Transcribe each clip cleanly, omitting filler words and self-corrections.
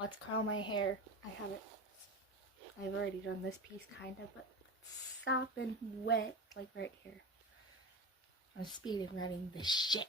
Let's curl my hair. I've already done this piece kind of, but it's sopping wet, like right here. I'm speed running this shit.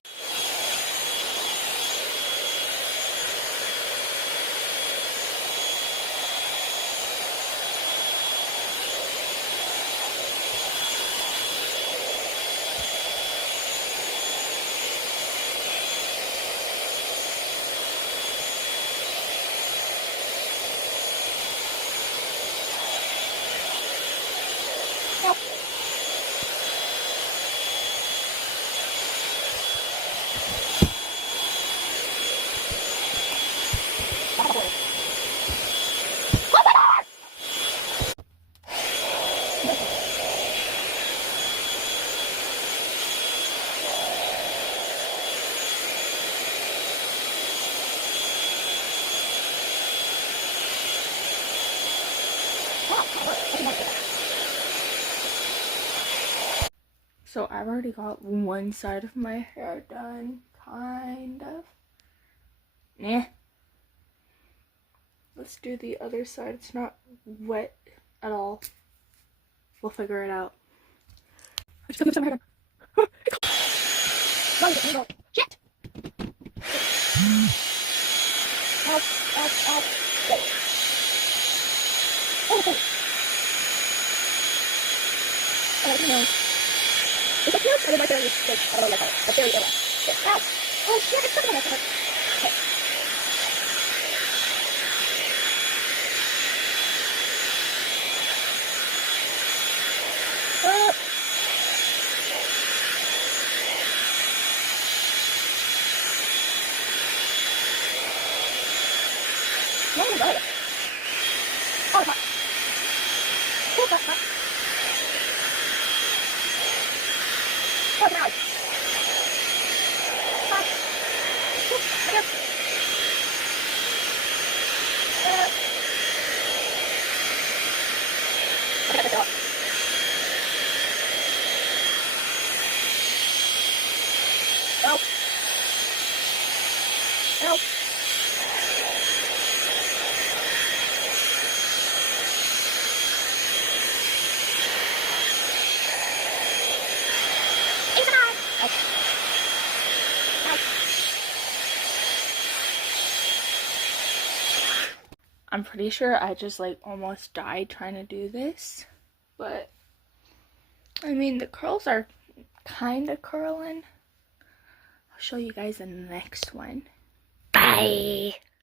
So I've already got one side of my hair done, kind of. Nah. Let's do the other side. It's not wet at all. We'll figure it out. I just got some hair done. Shit! Ow, ow, ow. Oh, you know. Is it cute? Or am I very like, I don't know what I call it, but very erect. Ow! Oh shit, it's stuck in my head. Okay. No, no, no. Oh, it's hot. Oh, it's hot, hot. Oh, it's hot. Hot. Oh, I guess. I got this off. Ow. Ow. It's hot. Ow. Ow. I'm pretty sure I just like almost died trying to do this, but I mean the curls are kind of curling. I'll show you guys in the next one. Bye!